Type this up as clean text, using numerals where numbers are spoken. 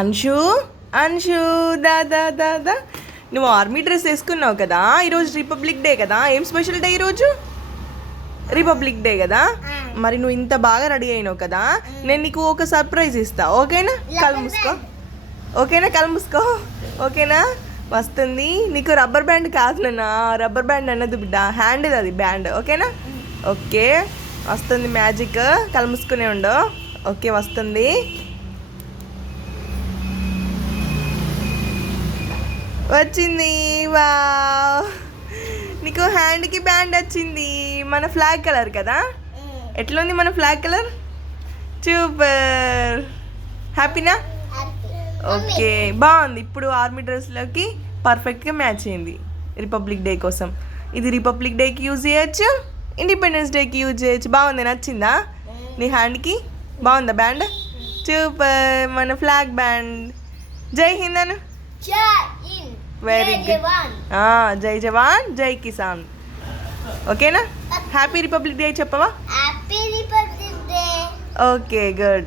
అంశు అంశు దాదా దాదా నువ్వు army dress వేసుకున్నావు కదా ఈరోజు రిపబ్లిక్ డే కదా. ఏం స్పెషల్ డే ఈరోజు? రిపబ్లిక్ డే కదా. మరి నువ్వు ఇంత బాగా రెడీ అయినావు కదా, నేను నీకు ఒక సర్ప్రైజ్ ఇస్తా. ఓకేనా? కళ్ళు మూసుకో. ఓకేనా? కళ్ళు మూసుకో. ఓకేనా? వస్తుంది నీకు. రబ్బర్ బ్యాండ్ కాదు నాన్న, రబ్బర్ బ్యాండ్ అన్నది బిడ్డ, హ్యాండ్ అది బ్యాండ్. ఓకేనా? ఓకే వస్తుంది మ్యాజిక్. కళ్ళు మూసుకునే ఉండు. ఓకే వస్తుంది. వచ్చింది. వా, నీకు హ్యాండ్కి బ్యాండ్ వచ్చింది. మన ఫ్లాగ్ కలర్ కదా. ఎట్లుంది మన ఫ్లాగ్ కలర్? సూపర్. హ్యాపీనా? ఓకే బాగుంది. ఇప్పుడు ఆర్మీ డ్రెస్లోకి పర్ఫెక్ట్గా మ్యాచ్ అయింది రిపబ్లిక్ డే కోసం. ఇది రిపబ్లిక్ డేకి యూజ్ చేయొచ్చు, ఇండిపెండెన్స్ డేకి యూజ్ చేయొచ్చు. బాగుంది, నచ్చిందా నీ హ్యాండ్కి? బాగుందా బ్యాండ్? సూపర్. మన ఫ్లాగ్ బ్యాండ్. జై హింద్ అను. Very good. జై జవాన్ జై కిసాన్. ఓకేనా? హ్యాపీ రిపబ్లిక్ డే చెప్పవా? Happy republic day. Okay good.